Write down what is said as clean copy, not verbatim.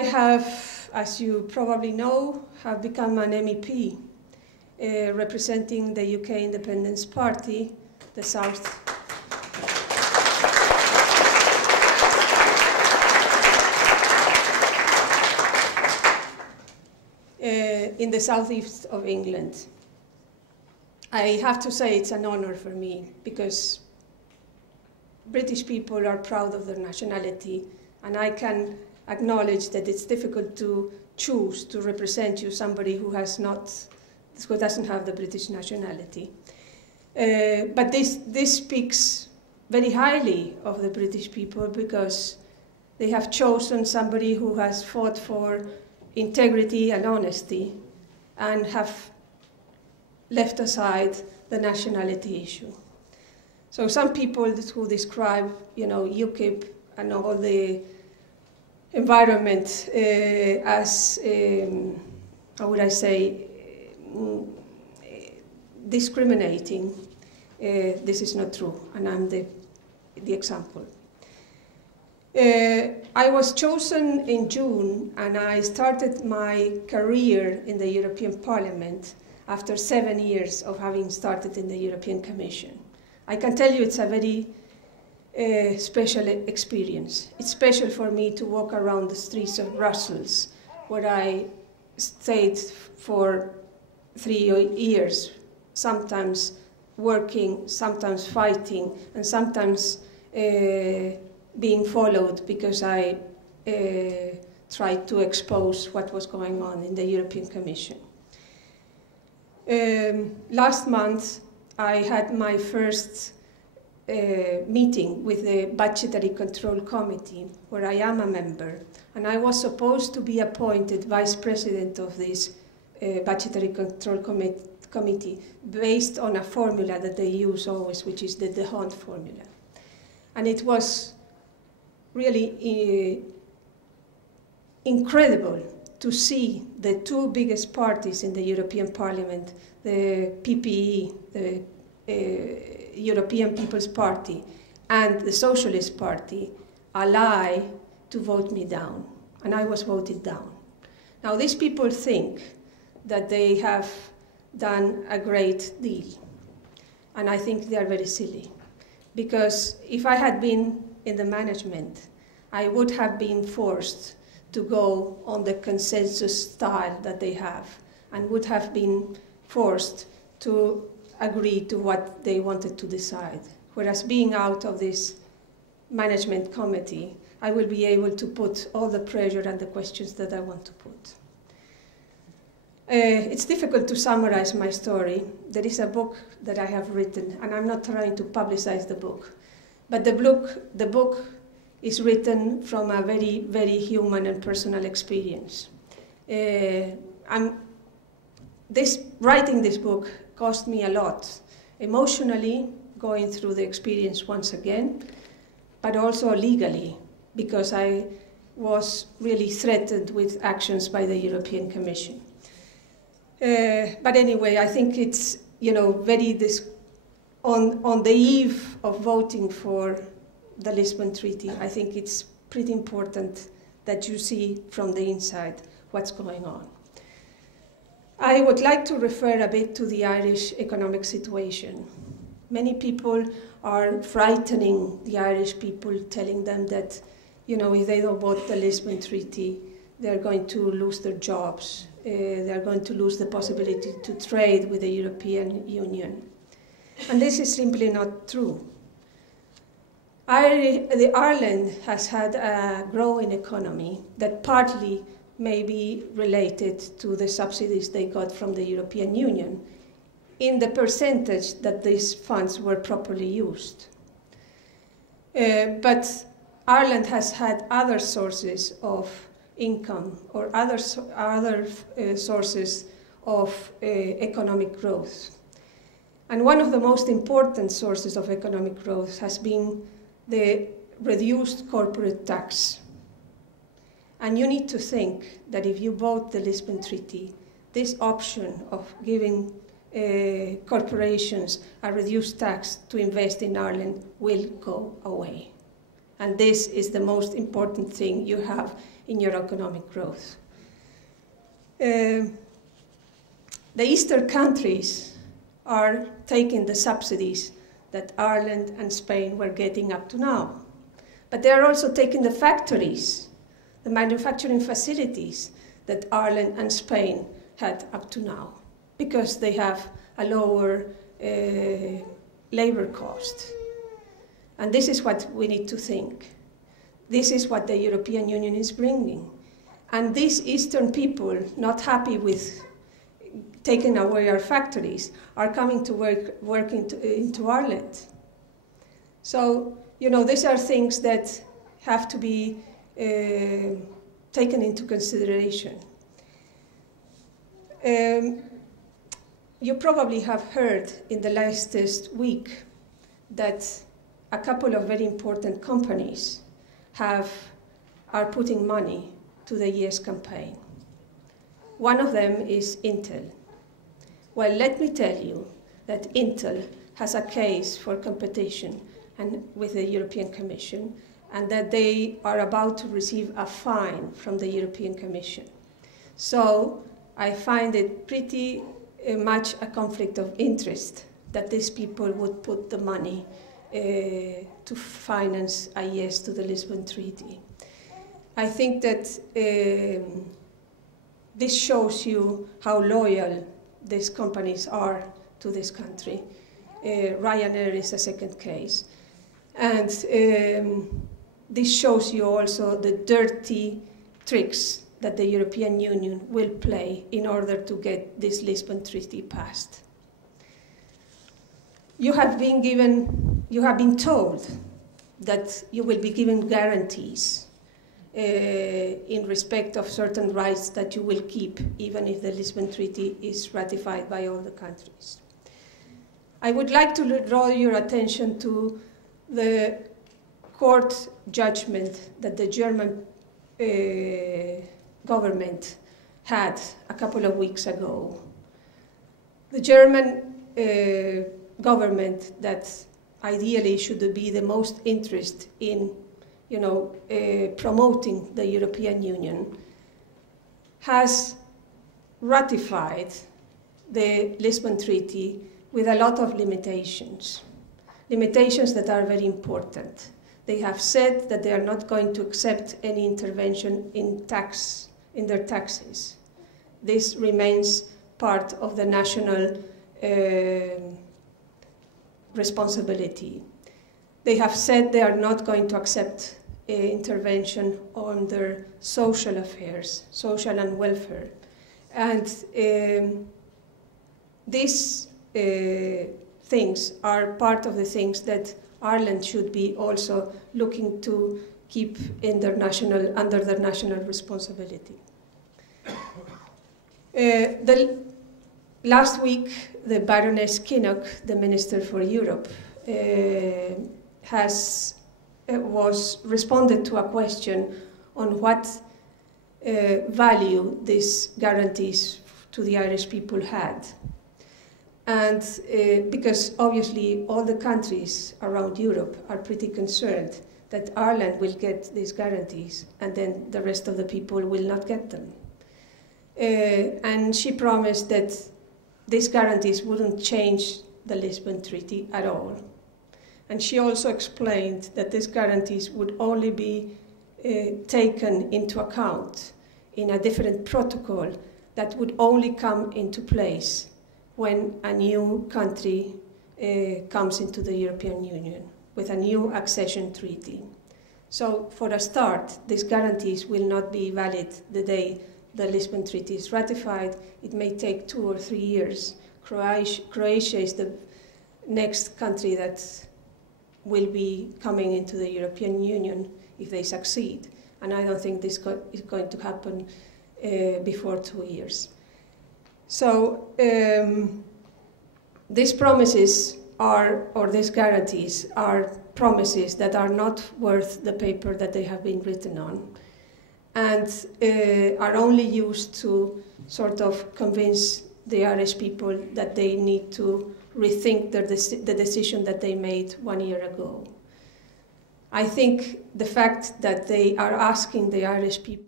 I have, as you probably know, have become an MEP representing the UK Independence Party, the South. In the southeast of England. I have to say it's an honor for me because British people are proud of their nationality, and I can acknowledge that it's difficult to choose to represent you, somebody who doesn't have the British nationality. But this speaks very highly of the British people because they have chosen somebody who has fought for integrity and honesty and have left aside the nationality issue. So some people who describe, UKIP and all the environment as, how would I say, discriminating, this is not true, and I'm the example. I was chosen in June, and I started my career in the European Parliament after 7 years of having started in the European Commission. I can tell you it's a very special experience. It's special for me to walk around the streets of Brussels, where I stayed for 3 years, sometimes working, sometimes fighting, and sometimes being followed because I tried to expose what was going on in the European Commission. Last month, I had my first meeting with the Budgetary Control Committee, where I am a member, and I was supposed to be appointed Vice President of this Budgetary Control Committee based on a formula that they use always, which is the Hunt formula. And it was really incredible to see the two biggest parties in the European Parliament, the PPE, the European People's Party, and the Socialist Party, ally to vote me down. And I was voted down. Now, these people think that they have done a great deal. And I think they are very silly. Because if I had been in the management, I would have been forced to go on the consensus style that they have, and would have been forced to agree to what they wanted to decide. Whereas being out of this management committee, I will be able to put all the pressure and the questions that I want to put. It's difficult to summarize my story. There is a book that I have written, and I'm not trying to publicize the book, but the book is written from a very, very human and personal experience. Writing this book cost me a lot, emotionally, going through the experience once again, but also legally, because I was really threatened with actions by the European Commission. But anyway, I think it's, on the eve of voting for the Lisbon Treaty, I think it's pretty important that you see from the inside what's going on. I would like to refer a bit to the Irish economic situation. Many people are frightening the Irish people, telling them that, if they don't vote the Lisbon Treaty, they're going to lose their jobs. They're going to lose the possibility to trade with the European Union. And this is simply not true. Ireland has had a growing economy that partly may be related to the subsidies they got from the European Union, in the percentage that these funds were properly used. But Ireland has had other sources of income or other sources of economic growth. And one of the most important sources of economic growth has been the reduced corporate tax. And you need to think that if you vote the Lisbon Treaty, this option of giving corporations a reduced tax to invest in Ireland will go away. And this is the most important thing you have in your economic growth. The Eastern countries are taking the subsidies that Ireland and Spain were getting up to now. But they are also taking the factories, the manufacturing facilities that Ireland and Spain had up to now, because they have a lower labor cost. And this is what we need to think. This is what the European Union is bringing. And these Eastern people, not happy with taking away our factories, are coming to work into Ireland. So, you know, these are things that have to be taken into consideration. You probably have heard in the latest week that a couple of very important companies are putting money to the yes campaign. One of them is Intel. Well, let me tell you that Intel has a case for competition and with the European Commission, and that they are about to receive a fine from the European Commission. So I find it pretty much a conflict of interest that these people would put the money to finance a yes to the Lisbon Treaty. I think that this shows you how loyal these companies are to this country. Ryanair is a second case. And this shows you also the dirty tricks that the European Union will play in order to get this Lisbon Treaty passed. You have been told that you will be given guarantees in respect of certain rights that you will keep, even if the Lisbon Treaty is ratified by all the countries. I would like to draw your attention to the court judgment that the German government had a couple of weeks ago. The German government, that ideally should be the most interest in, promoting the European Union, has ratified the Lisbon Treaty with a lot of limitations that are very important. They have said that they are not going to accept any intervention in their taxes. This remains part of the national responsibility. They have said they are not going to accept intervention on their social affairs, social and welfare. And these things are part of the things that Ireland should be also looking to keep in under their national responsibility. Last week, the Baroness Kinnock, the Minister for Europe, was responded to a question on what value these guarantees to the Irish people had. And because obviously all the countries around Europe are pretty concerned that Ireland will get these guarantees and then the rest of the people will not get them. And she promised that these guarantees wouldn't change the Lisbon Treaty at all. And she also explained that these guarantees would only be taken into account in a different protocol that would only come into place when a new country comes into the European Union with a new accession treaty. So for a start, these guarantees will not be valid the day the Lisbon Treaty is ratified. It may take 2 or 3 years. Croatia is the next country that will be coming into the European Union if they succeed. And I don't think this is going to happen before 2 years. So these promises or these guarantees are promises that are not worth the paper that they have been written on, and are only used to sort of convince the Irish people that they need to rethink the decision that they made 1 year ago. I think the fact that they are asking the Irish people